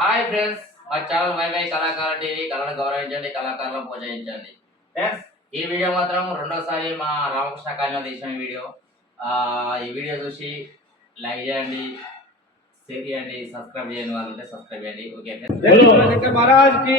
Hi friends, మా channel YY కళాకార TV. కళను గౌరవించండి, కళాకారులను ప్రోత్సహించండి. ఫ్రెండ్స్, ఈ వీడియో మాత్రం రెండోసారి మా రామకృష్ణ కాలనీ తీసిన వీడియో. ఈ వీడియో చూసి లైక్ చేయండి, షేర్ చేయండి, సబ్స్క్రైబ్ చేయండి. వాళ్ళు ఉంటే సబ్స్క్రైబ్ చేయండి. Okay friends. महाराज की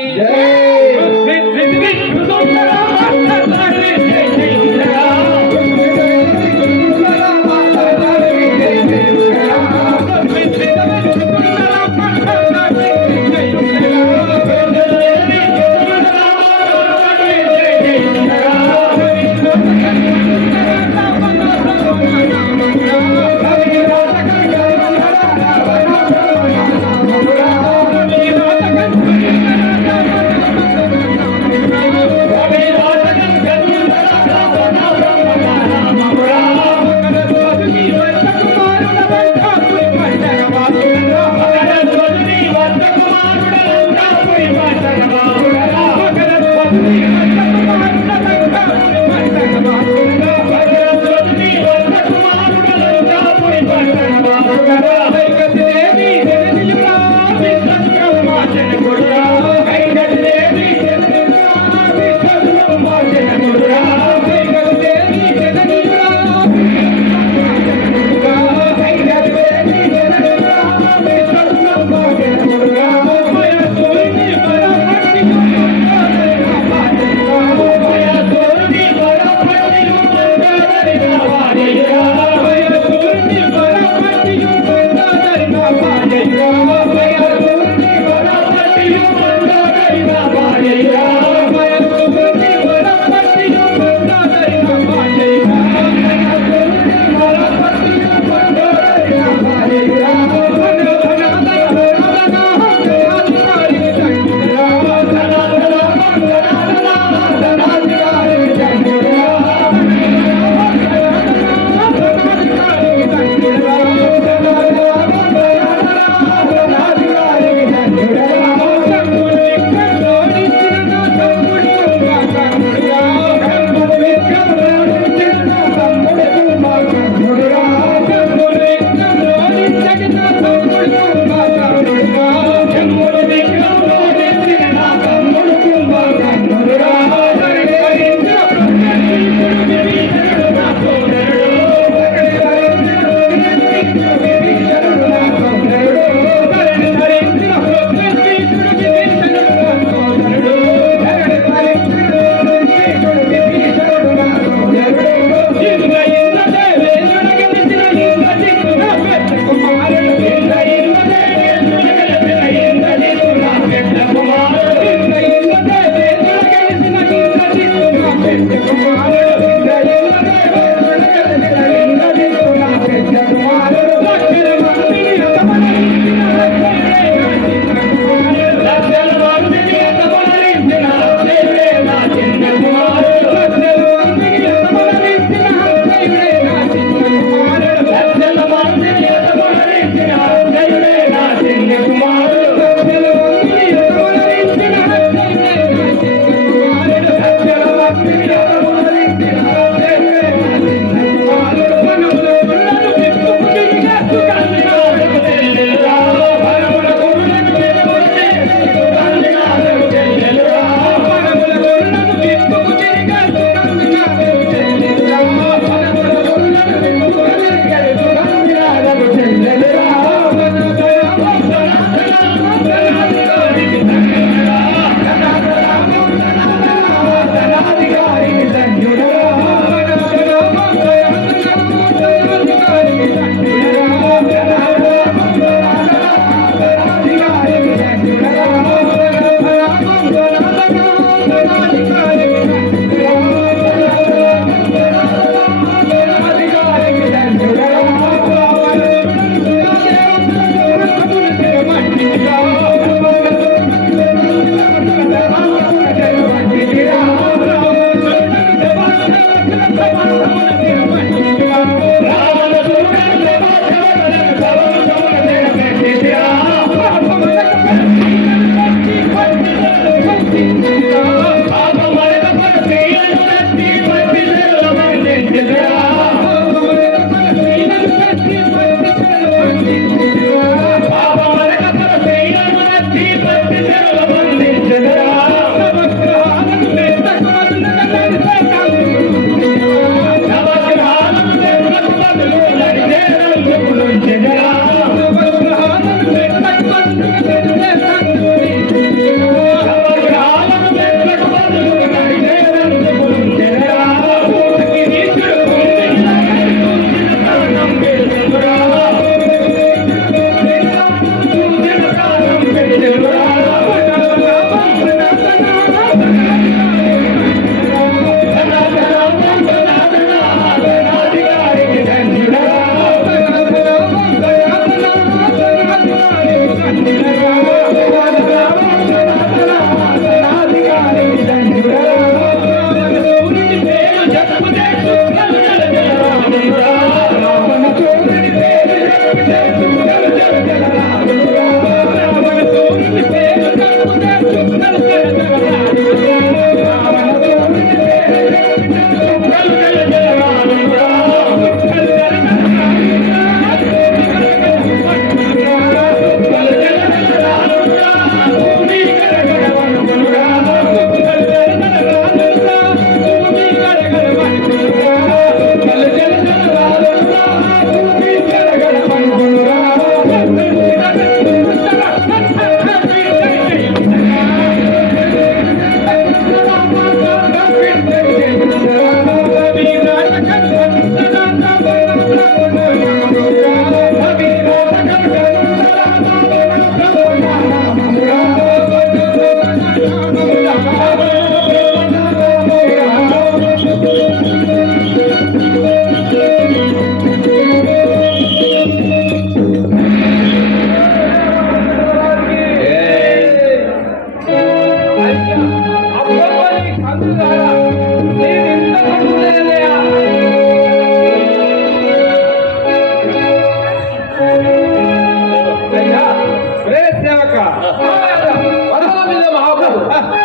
బాబు.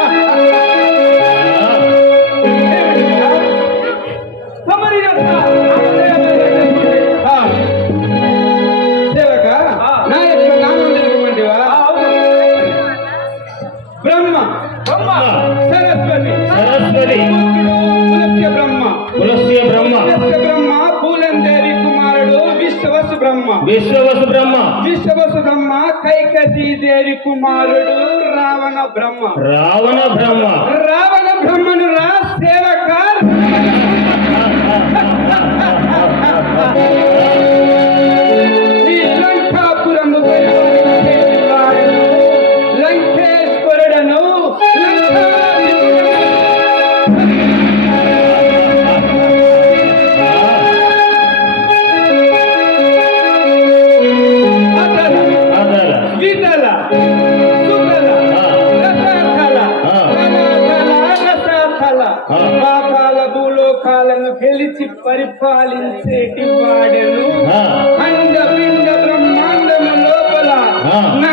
తమరి యొక్క సేవక నా యొక్క నామం తెలియటువంటివా? బ్రహ్మ బ్రహ్మ సరస్వతి సరస్వతి పులస్య బ్రహ్మ పులస్య బ్రహ్మ పులస్య బ్రహ్మ పూలందేరి కుమారుడు విశ్వవసు బ్రహ్మ విశ్వవసు బ్రహ్మ విశ్వవసు బ్రహ్మ కైకసీ దేవి కుమారుడు రావణ బ్రహ్మ రావణ బ్రహ్మ రావణ బ్రహ్మను రా సేవక ఈ లంకాపురము పరిపాలించేవాడును, లంకేశ్వరుడను అదల విదల సుదల రసాతల రసాతల పాతాల భూలోకాలను గెలిచి పరిపాలించేటి వాడెను అండ పిండ బ్రహ్మాండము లోపల నా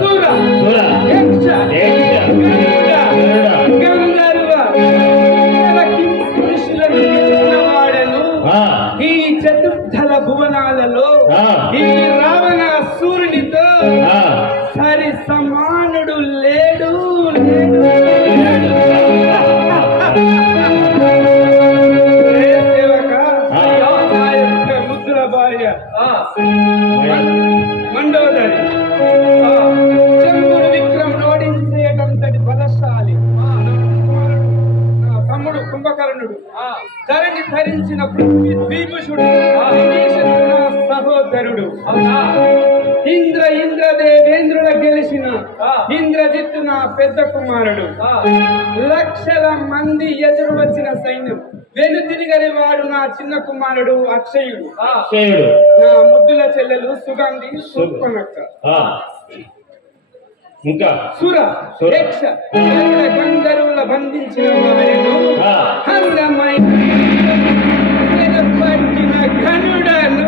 సుర సుర యక్ష యక్ష గరుడ గంధర్వ ఇతర కింపురుషులను గెలిచిన వాడెను ఈ చతుర్థల భువనాలలో ఈ రావణ సూర్యునితో సరి సమానుడు లేడు లేడు లేడు. రే సేవక, నా యొక్క ముద్దుల భార్య మండోదరి చెంబుడు విక్రమ్ ఓడించేటంతటి బలశాలి నా తమ్ముడు కుంభకర్ణుడు ధరణి ధరించిన పృథ్వీ ద్విభుషుడు విభీషణుడు నా సహోదరుడు ఇంద్రదేవేంద్రుల గెలిచిన ఇంద్రజిత్తు నా పెద్ద కుమారుడు లక్షల మంది ఎదురు వచ్చిన సైన్యం వెను తిరిగని వాడు నా చిన్న కుమారుడు అక్షయుడు నా ముద్దుల చెల్లెలు సుగంధి సుప్పనక్క ఇంకా సుర యక్ష గంధర్వుల బంధించిన వాడను అందమైన పట్టిన ఘనుడను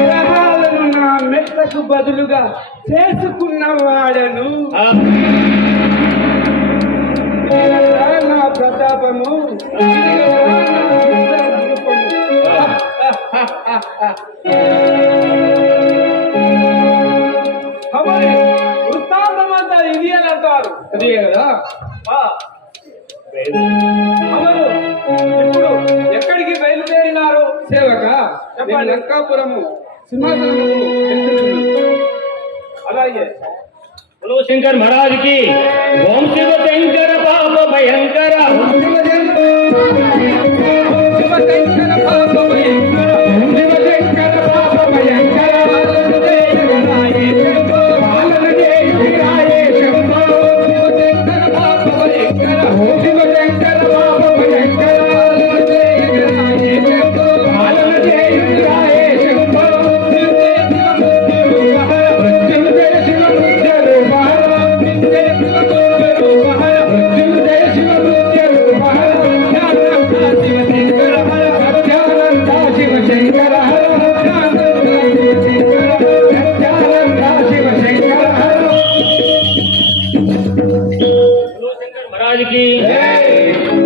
గ్రహాలను నా మెట్లకు బదులుగా చేసుకున్న వాడను నా ప్రతాపము వృత్తాంతమంతా ఇది అని అంటారు అదే కదా. అమరు ఇప్పుడు ఎక్కడికి బయలుదేరినారు సేవక? చెప్పండి. లంకాపురము సింహాసనము అలాగే बोलो शंकर महाराज की ओम शिव शंकर पाप भयंकर శివ శంకర పాప భయంకర శివ శంకర పాప భయంకర పాలన జయ శంభో శివ శంకర పాప భయంకర శివ శంకర పాప భయంకర పాలన జయ శంభో శివ శివ శివ बोलो शंकर महाराज की